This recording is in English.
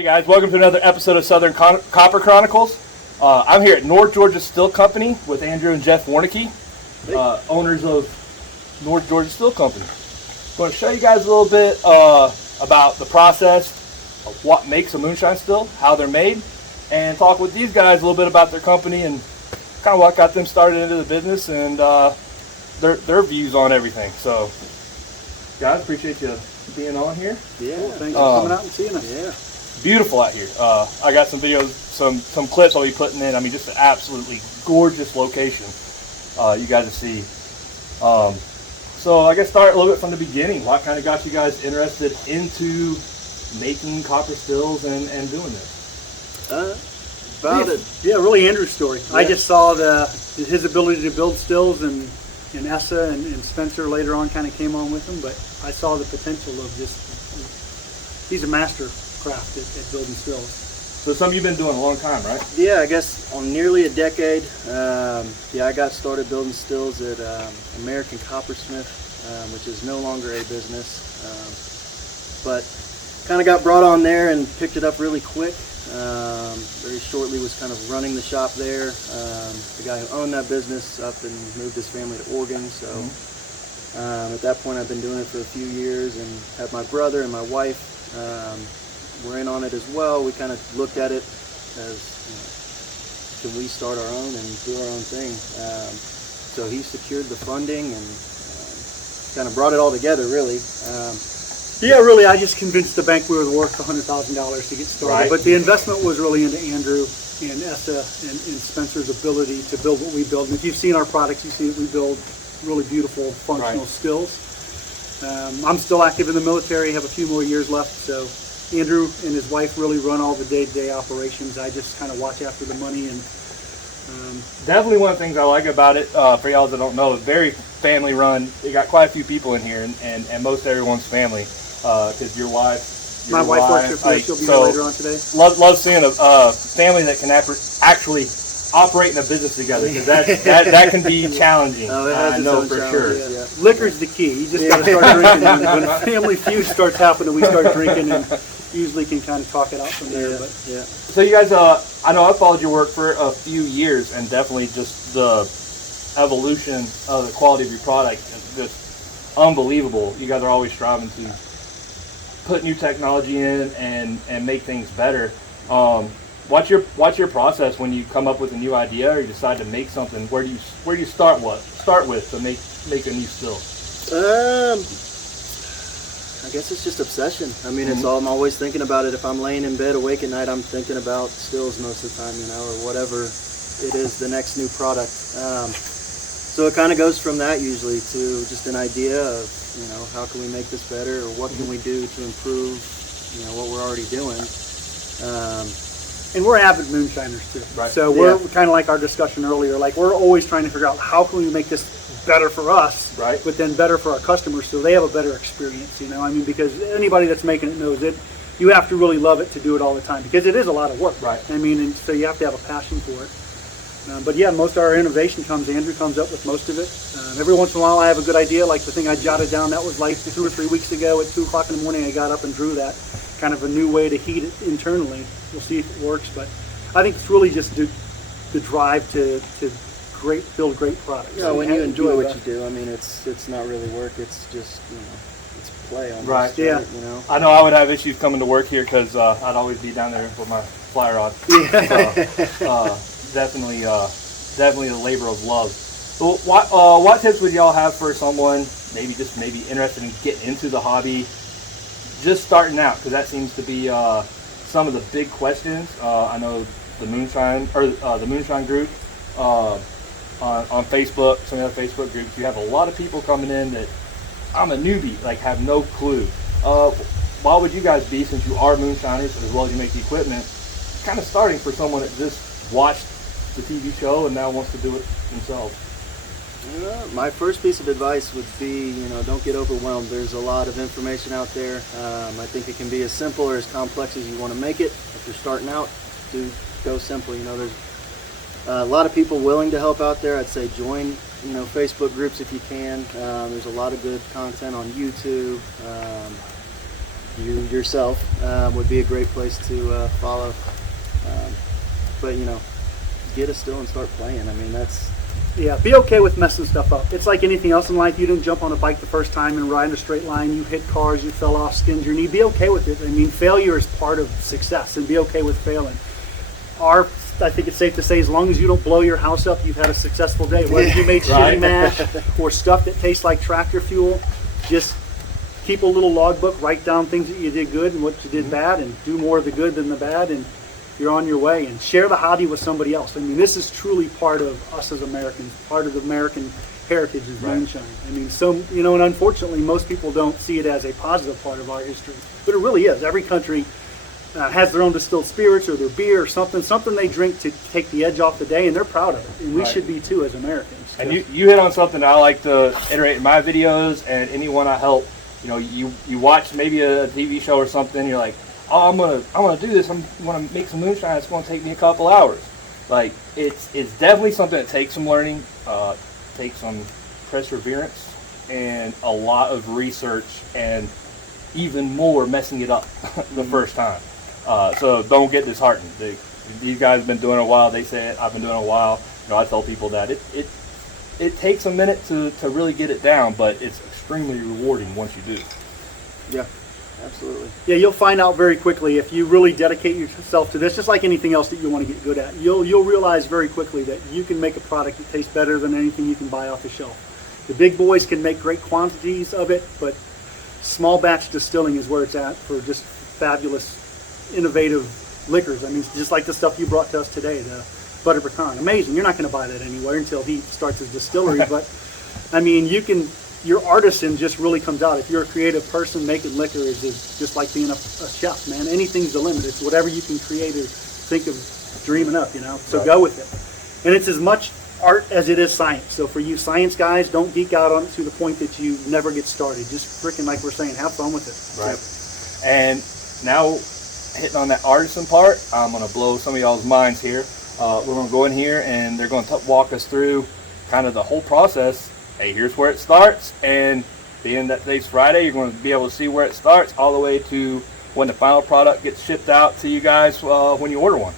Hey guys, welcome to another episode of Southern Copper Chronicles. I'm here at North Georgia Steel Company with Andrew and Jeff Warnicke, owners of North Georgia Steel Company. I'm going to show you guys a little bit about the process of what makes a moonshine steel, how they're made, and talk with these guys a little bit about their company and kind of what got them started into the business and their views on everything. So, guys, appreciate you being on here. Yeah, cool. Thanks for coming out and seeing us. Yeah. Beautiful out here. I got some videos, some clips I'll be putting in. I mean, just an absolutely gorgeous location you guys will see. So I guess start a little bit from the beginning. What kind of got you guys interested into making copper stills and doing this? Really Andrew's story. Yeah. I just saw his ability to build stills, and Essa and Spencer later on kind of came on with him, but I saw the potential of just, he's a master craft at building stills. So some of you've been doing a long time, right? Yeah, I guess on nearly a decade. I got started building stills at American Coppersmith, which is no longer a business, but kind of got brought on there and picked it up really quick. Very shortly was kind of running the shop there. The guy who owned that business up and moved his family to Oregon, so at that point I've been doing it for a few years and had my brother and my wife were in on it as well. We kind of looked at it as, can we start our own and do our own thing? So he secured the funding and kind of brought it all together, really. Really, I just convinced the bank we were worth $100,000 to get started. Right. But the investment was really into Andrew and Essa and Spencer's ability to build what we build. And if you've seen our products, you see that we build really beautiful, functional stills. I'm still active in the military, have a few more years left, so Andrew and his wife really run all the day-to-day operations. I just kind of watch after the money. And definitely one of the things I like about it, for y'all that don't know, it's very family run. You got quite a few people in here, and most everyone's family. Because your wife, my wife works here, she'll be here later on today. Love seeing a family that can actually operate in a business together, because that can be challenging. I know for sure. Yeah. Liquor's the key. You just got to start drinking. When a family feud starts happening, we start drinking and usually can kind of talk it out from there. So you guys, I know I followed your work for a few years, and definitely just the evolution of the quality of your product is just unbelievable. You guys are always striving to put new technology in and make things better. What's your process when you come up with a new idea or you decide to make something? Where do you start with to make a new still? I guess it's just obsession. I mean, it's all, I'm always thinking about it. If I'm laying in bed awake at night, I'm thinking about stills most of the time, or whatever it is, the next new product. So it kind of goes from that usually to just an idea of, how can we make this better, or what can we do to improve, what we're already doing. And we're avid moonshiners too. Right. So we're kind of like our discussion earlier, like we're always trying to figure out how can we make this better for us, right, but then better for our customers so they have a better experience, because anybody that's making it knows it. You have to really love it to do it all the time, because it is a lot of work. Right. And so you have to have a passion for it. But most of our innovation Andrew comes up with most of it. Every once in a while I have a good idea, like the thing I jotted down, that was like 2 or 3 weeks ago at 2 o'clock in the morning, I got up and drew that, kind of a new way to heat it internally. We'll see if it works, but I think it's really just the drive to build great products. When you enjoy what you do, I mean, it's not really work, it's just, it's play almost. Right. Yeah. I know I would have issues coming to work here because I'd always be down there with my fly rod. Definitely a labor of love. So what tips would y'all have for someone maybe interested in getting into the hobby, just starting out? Because that seems to be some of the big questions. I know the moonshine group on Facebook, some of the Facebook groups, you have a lot of people coming in that I'm a newbie, like have no clue. What would you guys be, since you are moonshiners as well as you make the equipment, kind of starting for someone that just watched the TV show and now wants to do it themselves? My first piece of advice would be, don't get overwhelmed. There's a lot of information out there. I think it can be as simple or as complex as you want to make it. If you're starting out, go simple. There's a lot of people willing to help out there. I'd say join, Facebook groups if you can. There's a lot of good content on YouTube. you yourself would be a great place to follow. But you know, get a still and start playing. I mean, that's Yeah, be okay with messing stuff up. It's like anything else in life. You didn't jump on a bike the first time and ride in a straight line. You hit cars, you fell off, skinned your knee. Be okay with it. I mean, failure is part of success, and be okay with failing. I think it's safe to say, as long as you don't blow your house up, you've had a successful day. Whether you made shitty mash or stuff that tastes like tractor fuel, just keep a little logbook, write down things that you did good and what you did bad, and do more of the good than the bad, and you're on your way. And share the hobby with somebody else. I mean, this is truly part of us as Americans, part of the American heritage is moonshine. I mean, so, you know, and unfortunately, most people don't see it as a positive part of our history, but it really is. Every country has their own distilled spirits or their beer or something they drink to take the edge off the day, and they're proud of it. And we should be too as Americans. And you hit on something I like to iterate in my videos, and anyone I help. You know, you watch maybe a TV show or something, you're like, oh, I'm gonna do this. I'm gonna make some moonshine. It's gonna take me a couple hours. Like, it's definitely something that takes some learning, takes some perseverance, and a lot of research, and even more messing it up the first time. So don't get disheartened. These guys have been doing it a while. They say it. I've been doing it a while. You know, I tell people that it takes a minute to really get it down, but it's extremely rewarding once you do. yeah, absolutely. Yeah, you'll find out very quickly if you really dedicate yourself to this, just like anything else that you want to get good at. You'll realize very quickly that you can make a product that tastes better than anything you can buy off the shelf. The big boys can make great quantities of it, but small batch distilling is where it's at for just fabulous, innovative liquors. I mean, just like the stuff you brought to us today, the butter pecan. Amazing. You're not going to buy that anywhere until he starts his distillery, but I mean, your artisan just really comes out. If you're a creative person, making liquor is just like being a chef, man. Anything's the limit. It's whatever you can create or think of dreaming up, you know. So go with it. And it's as much art as it is science. So for you science guys, don't geek out on it to the point that you never get started. Just freaking, like we're saying, have fun with it. Right. And now, hitting on that artisan part, I'm going to blow some of y'all's minds here. We're going to go in here, and they're going to walk us through kind of the whole process. Hey, here's where it starts, and being that today's Friday, you're going to be able to see where it starts all the way to when the final product gets shipped out to you guys when you order one.